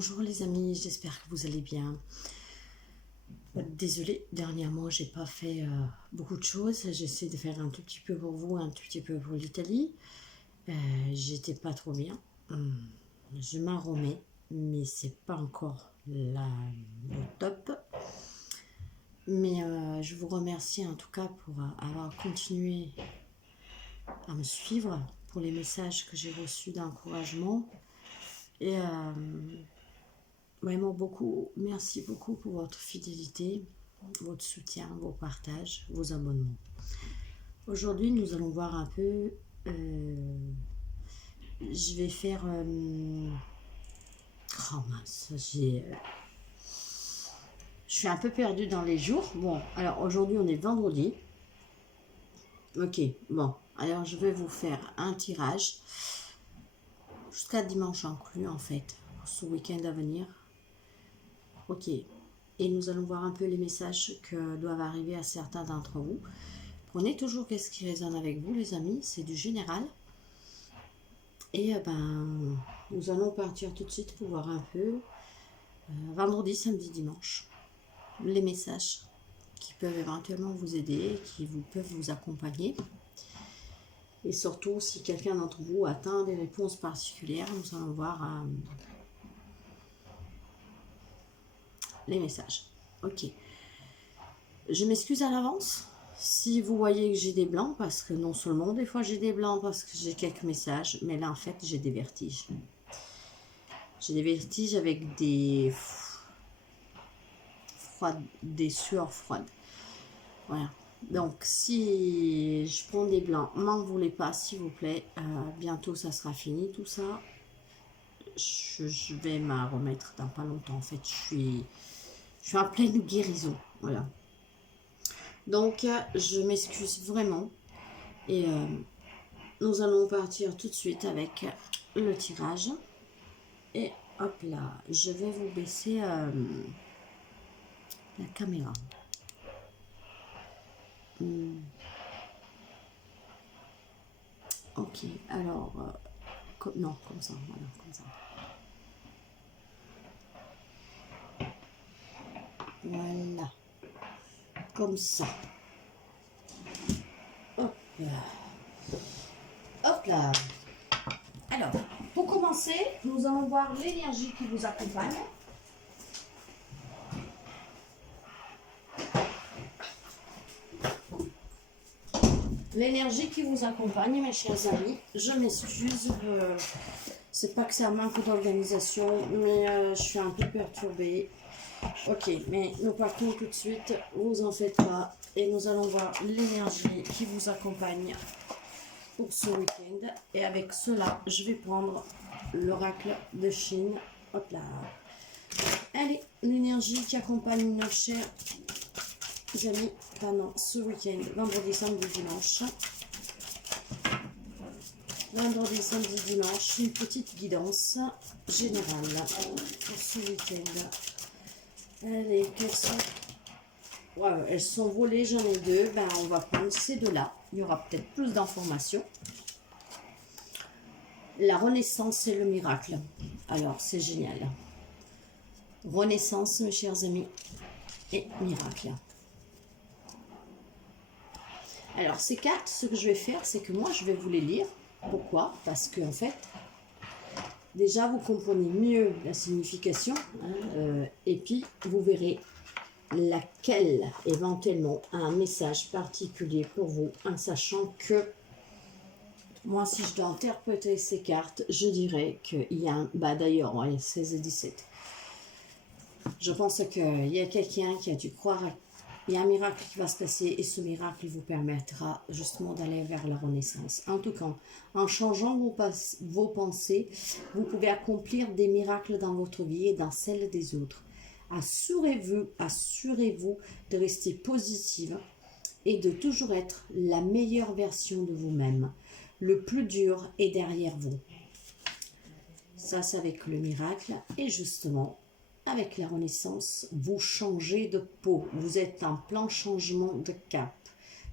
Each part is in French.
Bonjour les amis, j'espère que vous allez bien. Désolée, dernièrement j'ai pas fait beaucoup de choses. J'essaie de faire un tout petit peu pour vous, un tout petit peu pour l'Italie. J'étais pas trop bien. Je m'en remets, mais c'est pas encore le top. Mais je vous remercie en tout cas pour avoir continué à me suivre, pour les messages que j'ai reçus d'encouragement. Et vraiment beaucoup, merci beaucoup pour votre fidélité, votre soutien, vos partages, vos abonnements. Aujourd'hui, nous allons voir un peu, je vais faire, oh mince, je suis un peu perdue dans les jours. Bon, alors aujourd'hui on est vendredi. Ok, bon, alors je vais vous faire un tirage jusqu'à dimanche inclus en fait, ce week-end à venir. Ok, et nous allons voir un peu les messages que doivent arriver à certains d'entre vous. Prenez toujours qu'est-ce qui résonne avec vous les amis, c'est du général. Et nous allons partir tout de suite pour voir un peu vendredi, samedi, dimanche, les messages qui peuvent éventuellement vous aider, peuvent vous accompagner. Et surtout, si quelqu'un d'entre vous atteint des réponses particulières, nous allons voir les messages. Ok. Je m'excuse à l'avance si vous voyez que j'ai des blancs, parce que non seulement des fois j'ai des blancs parce que j'ai quelques messages, mais là en fait j'ai des vertiges. J'ai des vertiges avec des sueurs froides. Voilà. Donc si je prends des blancs, m'en voulez pas s'il vous plaît. Bientôt ça sera fini tout ça. Je vais m'en remettre dans pas longtemps en fait. Je suis en pleine guérison. Voilà. Donc je m'excuse vraiment. Et nous allons partir tout de suite avec le tirage. Et hop là, je vais vous baisser la caméra. Ok, alors, non, comme ça, voilà, comme ça. Voilà, comme ça. Hop là. Hop là. Alors, pour commencer, nous allons voir l'énergie qui vous accompagne. L'énergie qui vous accompagne, mes chers amis. Je m'excuse, c'est pas que c'est un manque d'organisation, mais je suis un peu perturbée. Ok, mais nous partons tout de suite, vous en faites pas, et nous allons voir l'énergie qui vous accompagne pour ce week-end. Et avec cela, je vais prendre l'oracle de Chine. Hop là. Allez, l'énergie qui accompagne nos chers amis pendant ce week-end, vendredi, samedi, dimanche. Vendredi, samedi, dimanche, une petite guidance générale pour ce week-end. Allez, quelles sont... Ouais, elles sont volées, j'en ai deux. On va prendre ces deux-là. Il y aura peut-être plus d'informations. La renaissance et le miracle. Alors, c'est génial. Renaissance, mes chers amis, et miracle. Alors, ces cartes, ce que je vais faire, c'est que moi, je vais vous les lire. Pourquoi? Parce que, en fait, déjà, vous comprenez mieux la signification. Et puis, vous verrez laquelle, éventuellement, a un message particulier pour vous, en sachant que moi, si je dois interpréter ces cartes, je dirais qu'il y a un... d'ailleurs, ouais, 16 et 17. Je pense qu'il y a quelqu'un qui a dû croire... Il y a un miracle qui va se passer et ce miracle vous permettra justement d'aller vers la renaissance. En tout cas, en changeant vos pensées, vous pouvez accomplir des miracles dans votre vie et dans celle des autres. Assurez-vous de rester positive et de toujours être la meilleure version de vous-même. Le plus dur est derrière vous. Ça, c'est avec le miracle. Et justement, avec la renaissance, vous changez de peau. Vous êtes en plein changement de cap.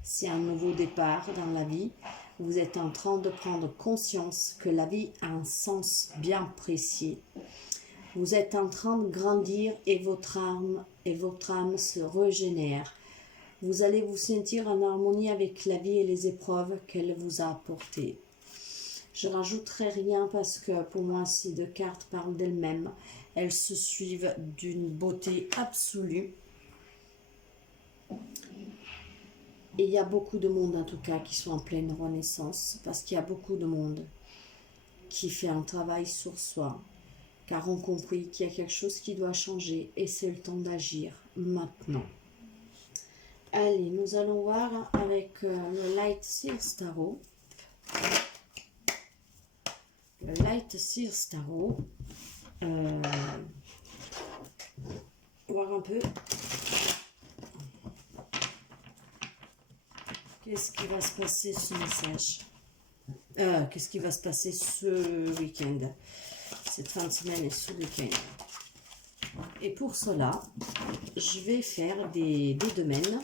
C'est un nouveau départ dans la vie. Vous êtes en train de prendre conscience que la vie a un sens bien précis. Vous êtes en train de grandir et votre âme se régénère. Vous allez vous sentir en harmonie avec la vie et les épreuves qu'elle vous a apportées. Je rajouterai rien parce que pour moi, ces deux cartes parlent d'elles-mêmes. Elles se suivent d'une beauté absolue. Et il y a beaucoup de monde en tout cas qui sont en pleine renaissance parce qu'il y a beaucoup de monde qui fait un travail sur soi car ont compris qu'il y a quelque chose qui doit changer et c'est le temps d'agir maintenant. Allez, nous allons voir avec le Light Seers Tarot. Le Light Seers Tarot. Voir un peu. Qu'est-ce qui va se passer ce message? Qu'est-ce qui va se passer ce week-end? Cette fin de semaine et ce week-end. Et pour cela, je vais faire des domaines.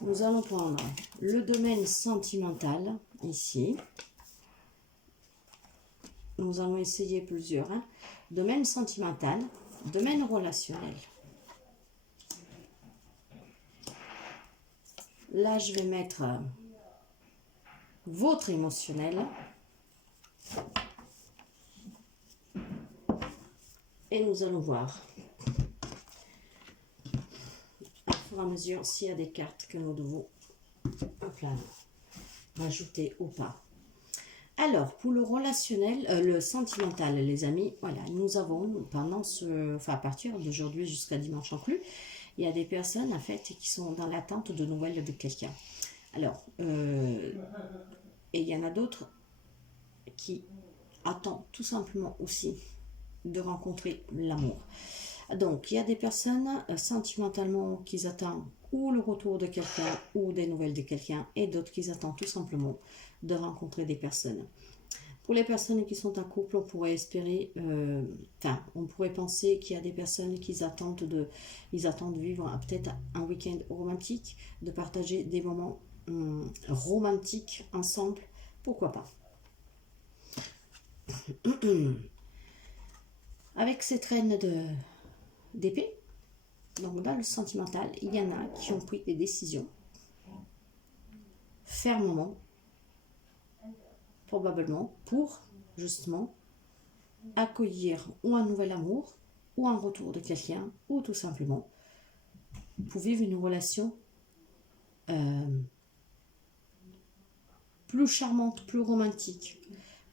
Nous allons prendre le domaine sentimental, ici. Nous allons essayer plusieurs. Hein. Domaine sentimental, domaine relationnel. Là, je vais mettre votre émotionnel. Et nous allons voir, au fur et à mesure, s'il y a des cartes que nous devons rajouter ou pas. Alors, pour le relationnel, le sentimental, les amis, voilà, nous avons pendant à partir d'aujourd'hui jusqu'à dimanche inclus, il y a des personnes en fait qui sont dans l'attente de nouvelles de quelqu'un. Alors, et il y en a d'autres qui attendent tout simplement aussi de rencontrer l'amour. Donc, il y a des personnes sentimentalement qui attendent ou le retour de quelqu'un ou des nouvelles de quelqu'un et d'autres qui attendent tout simplement de rencontrer des personnes. Pour les personnes qui sont en couple, on pourrait espérer, on pourrait penser qu'il y a des personnes qui attendent de vivre peut-être un week-end romantique, de partager des moments romantiques ensemble, pourquoi pas. Avec cette reine d'épée, donc dans le sentimental, il y en a qui ont pris des décisions fermement, probablement pour justement accueillir ou un nouvel amour ou un retour de quelqu'un ou tout simplement pour vivre une relation plus charmante, plus romantique.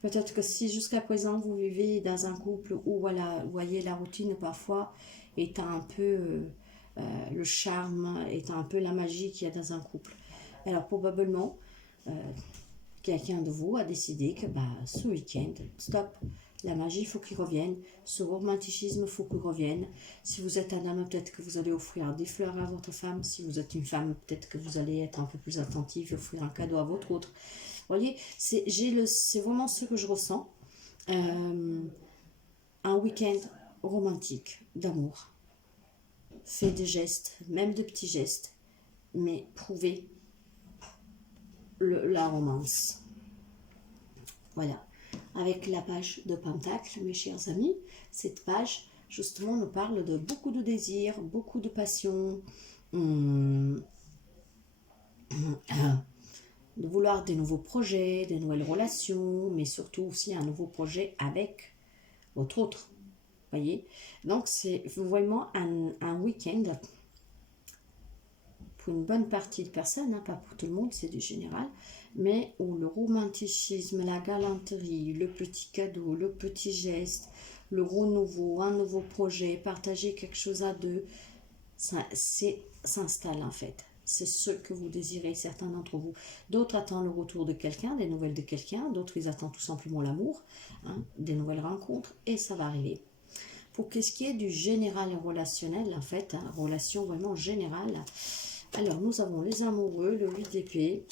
Peut-être que si jusqu'à présent vous vivez dans un couple où voilà, vous voyez la routine parfois est un peu le charme, est un peu la magie qu'il y a dans un couple. Alors probablement quelqu'un de vous a décidé que ce week-end, stop, la magie, il faut qu'il revienne, ce romanticisme, il faut qu'il revienne. Si vous êtes un homme, peut-être que vous allez offrir des fleurs à votre femme. Si vous êtes une femme, peut-être que vous allez être un peu plus attentif et offrir un cadeau à votre autre. Vous voyez, c'est vraiment ce que je ressens. Un week-end romantique, d'amour. Fait des gestes, même de petits gestes, mais prouvez la romance. Voilà. Avec la page de Pentacle, mes chers amis, cette page, justement, nous parle de beaucoup de désirs, beaucoup de passion, de vouloir des nouveaux projets, des nouvelles relations, mais surtout aussi un nouveau projet avec votre autre. Voyez, donc c'est vraiment un week-end pour une bonne partie de personnes, hein, pas pour tout le monde, c'est du général, mais où le romanticisme, la galanterie, le petit cadeau, le petit geste, le renouveau, un nouveau projet, partager quelque chose à deux, ça s'installe en fait. C'est ce que vous désirez, certains d'entre vous. D'autres attendent le retour de quelqu'un, des nouvelles de quelqu'un, d'autres ils attendent tout simplement l'amour, hein, des nouvelles rencontres, et ça va arriver. Pour ce qui est du général relationnel, en fait, hein, relation vraiment générale, alors nous avons les amoureux, le 8 d'épée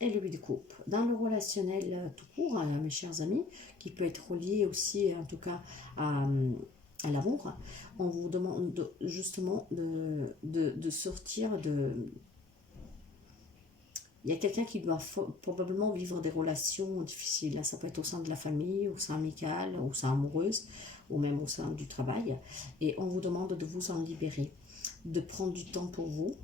et le 8 de coupe. Dans le relationnel tout court, hein, mes chers amis, qui peut être relié aussi en tout cas à l'amour, on vous demande justement de sortir il y a quelqu'un qui doit probablement vivre des relations difficiles. Ça peut être au sein de la famille, au sein amical, au sein amoureuse, ou même au sein du travail. Et on vous demande de vous en libérer, de prendre du temps pour vous,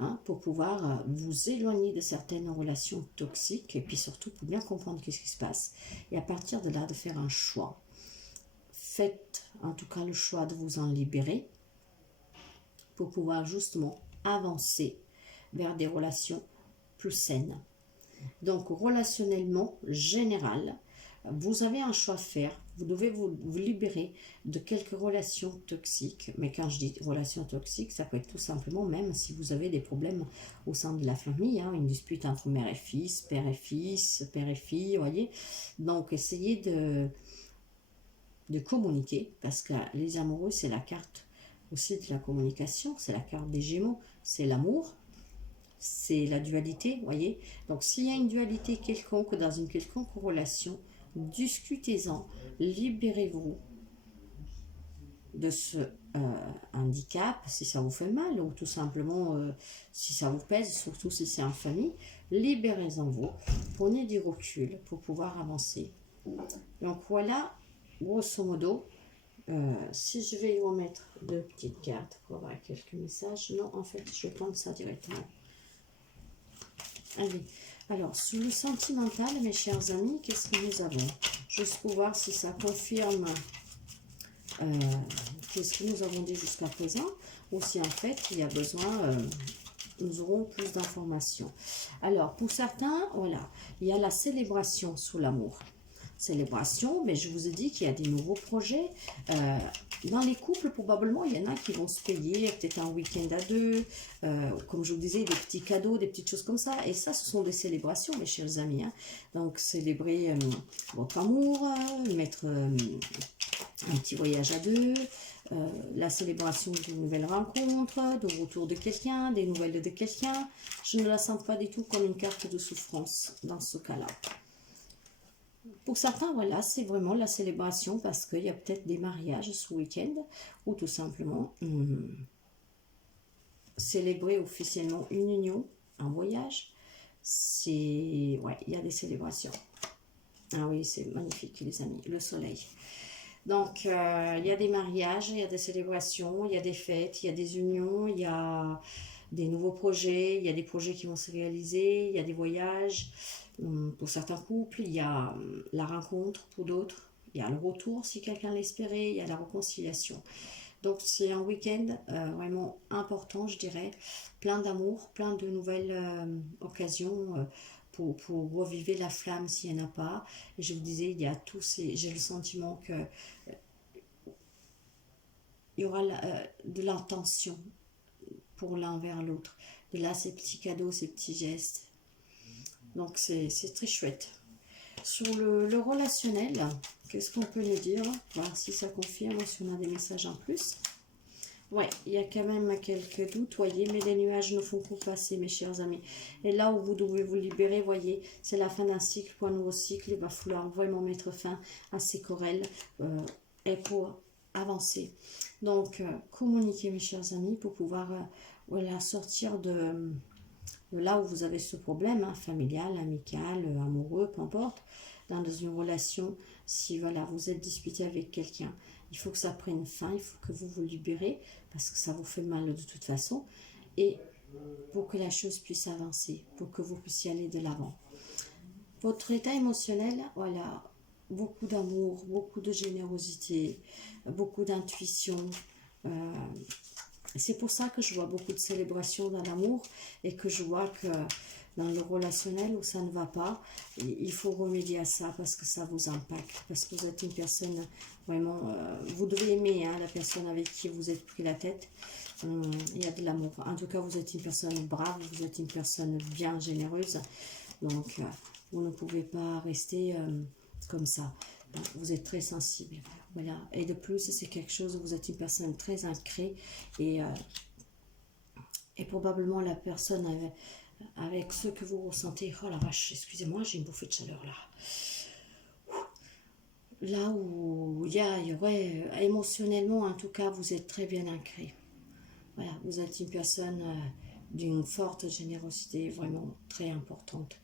hein, pour pouvoir vous éloigner de certaines relations toxiques, et puis surtout pour bien comprendre qu'est-ce qui se passe. Et à partir de là, de faire un choix. Faites en tout cas le choix de vous en libérer pour pouvoir justement avancer vers des relations plus saines. Donc, relationnellement général, vous avez un choix à faire. Vous devez vous libérer de quelques relations toxiques. Mais quand je dis relations toxiques, ça peut être tout simplement, même si vous avez des problèmes au sein de la famille, hein, une dispute entre mère et fils, père et fils, père et fille, vous voyez. Donc, essayez de communiquer, parce que les amoureux, c'est la carte aussi de la communication, c'est la carte des Gémeaux, c'est l'amour, c'est la dualité, vous voyez. Donc s'il y a une dualité quelconque dans une quelconque relation, discutez-en, libérez-vous de ce handicap, si ça vous fait mal, ou tout simplement si ça vous pèse, surtout si c'est en famille, libérez-en vous, prenez du recul pour pouvoir avancer. Donc voilà, grosso modo, si je vais y remettre deux petites cartes pour avoir quelques messages, non, en fait, je vais prendre ça directement. Allez, alors, sur le sentimental, mes chers amis, qu'est-ce que nous avons? Juste pour voir si ça confirme qu'est-ce que nous avons dit jusqu'à présent, ou si en fait, il y a besoin, nous aurons plus d'informations. Alors, pour certains, voilà, il y a la célébration sous l'amour. Célébration, mais je vous ai dit qu'il y a des nouveaux projets. Dans les couples, probablement, il y en a qui vont se payer peut-être un week-end à deux, comme je vous disais, des petits cadeaux, des petites choses comme ça. Et ça, ce sont des célébrations, mes chers amis. Hein. Donc, célébrer votre amour, mettre un petit voyage à deux, la célébration d'une nouvelle rencontre, de retour de quelqu'un, des nouvelles de quelqu'un. Je ne la sens pas du tout comme une carte de souffrance dans ce cas-là. Pour certains, voilà, c'est vraiment la célébration parce qu'il y a peut-être des mariages ce week-end ou tout simplement célébrer officiellement une union, un voyage. C'est, ouais, il y a des célébrations. Ah oui, c'est magnifique les amis, le soleil. Donc, il y a des mariages, il y a des célébrations, il y a des fêtes, il y a des unions, il y a des nouveaux projets, il y a des projets qui vont se réaliser, il y a des voyages. Pour certains couples, il y a la rencontre pour d'autres, il y a le retour si quelqu'un l'espérait, il y a la réconciliation. Donc c'est un week-end vraiment important, je dirais, plein d'amour, plein de nouvelles occasions pour revivre la flamme s'il n'y en a pas. Et je vous disais, il y a tous ces, j'ai le sentiment que il y aura de l'intention pour l'un vers l'autre. De là, ces petits cadeaux, ces petits gestes. Donc c'est très chouette. Sur le relationnel, qu'est-ce qu'on peut nous dire? Voir si ça confirme, si on a des messages en plus. Ouais, il y a quand même quelques doutes, voyez, mais les nuages ne font que passer, mes chers amis. Et là où vous devez vous libérer, voyez, c'est la fin d'un cycle pour un nouveau cycle. Il va falloir vraiment mettre fin à ces querelles et pour avancer. Donc, communiquez, mes chers amis, pour pouvoir voilà, sortir de là où vous avez ce problème, hein, familial, amical, amoureux, peu importe, dans une relation, si voilà, vous êtes disputé avec quelqu'un, il faut que ça prenne fin, il faut que vous vous libérez, parce que ça vous fait mal de toute façon, et pour que la chose puisse avancer, pour que vous puissiez aller de l'avant. Votre état émotionnel, voilà, beaucoup d'amour, beaucoup de générosité, beaucoup d'intuition, c'est pour ça que je vois beaucoup de célébrations dans l'amour et que je vois que dans le relationnel où ça ne va pas, il faut remédier à ça parce que ça vous impacte, parce que vous êtes une personne vraiment, vous devez aimer hein, la personne avec qui vous êtes pris la tête, il y a de l'amour. En tout cas, vous êtes une personne brave, vous êtes une personne bien généreuse, donc vous ne pouvez pas rester comme ça. Vous êtes très sensible. Voilà. Et de plus, c'est quelque chose où vous êtes une personne très ancrée et probablement la personne avec ce que vous ressentez. Oh la vache, excusez-moi, j'ai une bouffée de chaleur là. Là où il y aurait émotionnellement, en tout cas, vous êtes très bien ancré. Voilà, vous êtes une personne d'une forte générosité vraiment très importante.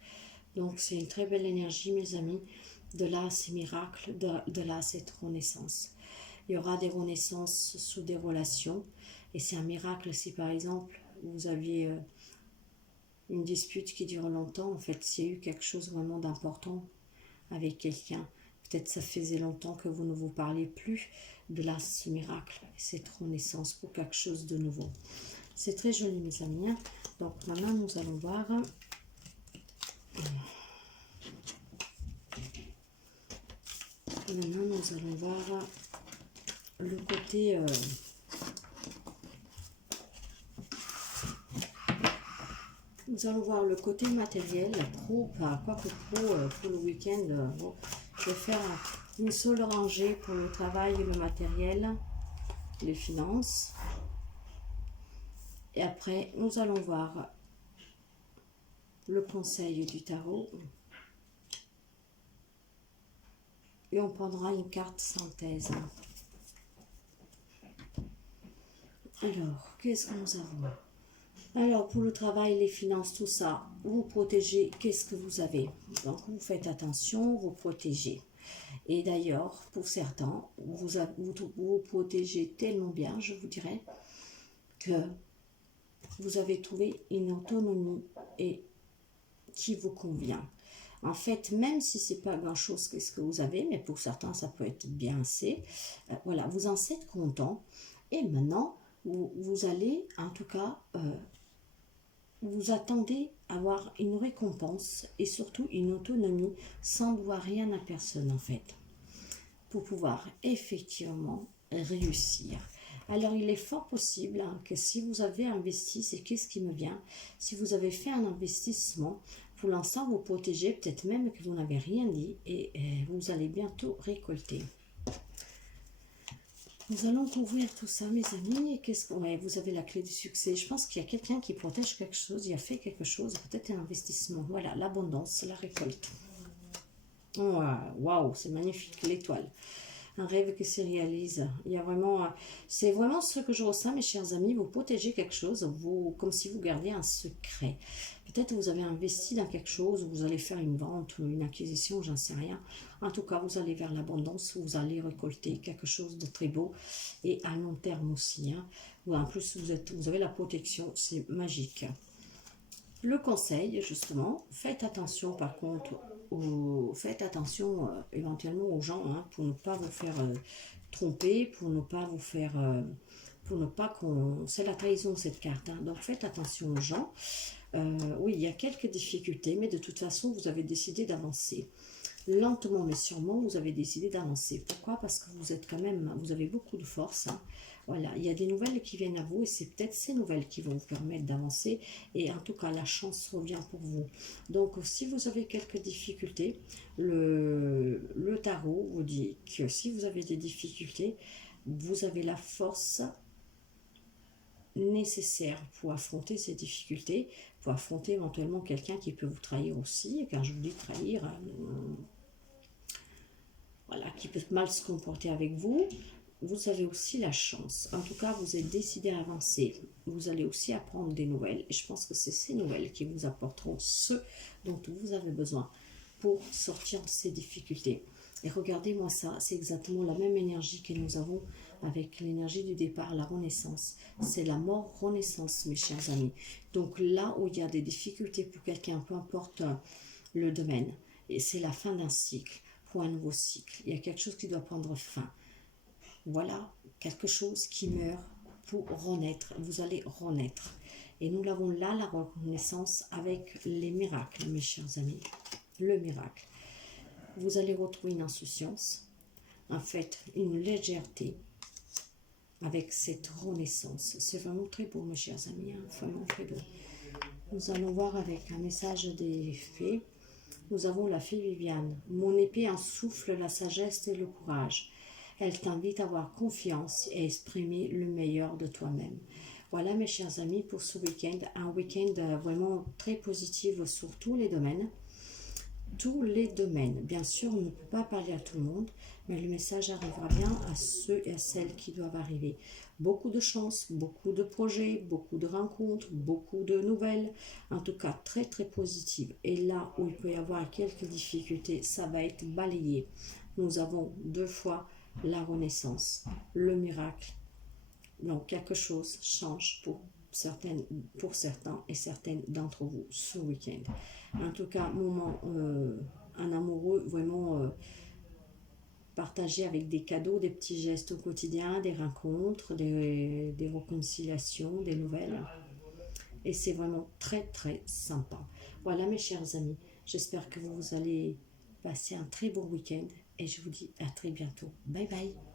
Donc c'est une très belle énergie, mes amis. De là, ces miracles, de là, cette renaissance. Il y aura des renaissances sous des relations. Et c'est un miracle si, par exemple, vous aviez une dispute qui dure longtemps. En fait, s'il y a eu quelque chose vraiment d'important avec quelqu'un, peut-être ça faisait longtemps que vous ne vous parliez plus. De là, ce miracle, cette renaissance pour quelque chose de nouveau. C'est très joli, mes amis. Donc maintenant, nous allons voir... Maintenant, nous allons voir le côté... Nous allons voir le côté matériel, pro, pas que pro, pour le week-end. Bon, je vais faire une seule rangée pour le travail et le matériel, les finances. Et après, nous allons voir le conseil du tarot. Et on prendra une carte synthèse. Alors, qu'est-ce que nous avons? Alors, pour le travail, les finances, tout ça, vous protégez, qu'est-ce que vous avez? Donc, vous faites attention, vous protégez. Et d'ailleurs, pour certains, vous protégez tellement bien, je vous dirais, que vous avez trouvé une autonomie et qui vous convient. En fait, même si c'est pas grand-chose qu'est-ce que vous avez, mais pour certains, ça peut être bien assez. Voilà, vous en êtes content. Et maintenant, vous allez, en tout cas... vous attendez à avoir une récompense et surtout une autonomie sans devoir rien à personne en fait, pour pouvoir effectivement réussir. Alors il est fort possible que si vous avez investi, c'est qu'est-ce qui me vient, si vous avez fait un investissement, pour l'instant vous protégez, peut-être même que vous n'avez rien dit et vous allez bientôt récolter. Nous allons couvrir tout ça, mes amis. Qu'est-ce que... Ouais, vous avez la clé du succès. Je pense qu'il y a quelqu'un qui protège quelque chose. Il a fait quelque chose, peut-être un investissement. Voilà, l'abondance, la récolte. Waouh, c'est magnifique, l'étoile. Un rêve qui se réalise. Il y a vraiment... c'est vraiment ce que je ressens, mes chers amis. Vous protégez quelque chose, vous, comme si vous gardiez un secret. Peut-être vous avez investi dans quelque chose, vous allez faire une vente ou une acquisition, j'en sais rien. En tout cas, vous allez vers l'abondance, vous allez récolter quelque chose de très beau et à long terme aussi. En plus, vous avez la protection, c'est magique. Le conseil, justement, faites attention par contre, faites attention éventuellement aux gens pour ne pas vous faire tromper, pour ne pas vous faire... pour ne pas qu'on... C'est la trahison cette carte, donc faites attention aux gens. Oui, il y a quelques difficultés, mais de toute façon, vous avez décidé d'avancer. Lentement, mais sûrement, vous avez décidé d'avancer. Pourquoi? Parce que vous êtes quand même, vous avez beaucoup de force. Voilà, il y a des nouvelles qui viennent à vous et c'est peut-être ces nouvelles qui vont vous permettre d'avancer. Et en tout cas, la chance revient pour vous. Donc, si vous avez quelques difficultés, le tarot vous dit que si vous avez des difficultés, vous avez la force nécessaire pour affronter ces difficultés, pour affronter éventuellement quelqu'un qui peut vous trahir aussi, et quand je vous dis trahir, voilà, qui peut mal se comporter avec vous, vous avez aussi la chance. En tout cas, vous êtes décidé à avancer. Vous allez aussi apprendre des nouvelles, et je pense que c'est ces nouvelles qui vous apporteront ce dont vous avez besoin pour sortir de ces difficultés. Et regardez-moi ça, c'est exactement la même énergie que nous avons avec l'énergie du départ, la renaissance. C'est la mort-renaissance, mes chers amis. Donc là où il y a des difficultés pour quelqu'un, peu importe le domaine, et c'est la fin d'un cycle, pour un nouveau cycle. Il y a quelque chose qui doit prendre fin. Voilà, quelque chose qui meurt pour renaître. Vous allez renaître. Et nous l'avons là, la renaissance, avec les miracles, mes chers amis. Le miracle. Vous allez retrouver une insouciance, en fait, une légèreté, avec cette renaissance. C'est vraiment très beau, mes chers amis, vraiment très beau. Nous allons voir avec un message des fées. Nous avons la fée Viviane. Mon épée en souffle la sagesse et le courage. Elle t'invite à avoir confiance et à exprimer le meilleur de toi-même. Voilà, mes chers amis, pour ce week-end. Un week-end vraiment très positif sur tous les domaines. Tous les domaines. Bien sûr, on ne peut pas parler à tout le monde, mais le message arrivera bien à ceux et à celles qui doivent arriver. beaucoup de chance, beaucoup de projets, beaucoup de rencontres, beaucoup de nouvelles, en tout cas très très positives. Et là où il peut y avoir quelques difficultés, ça va être balayé. Nous avons 2 fois la renaissance, le miracle. Donc quelque chose change pour certains et certaines d'entre vous ce week-end. En tout cas, moment un amoureux vraiment partagé avec des cadeaux, des petits gestes au quotidien, des rencontres, des réconciliations, des nouvelles. Et c'est vraiment très très sympa. Voilà mes chers amis, j'espère que vous allez passer un très bon week-end et je vous dis à très bientôt. Bye bye.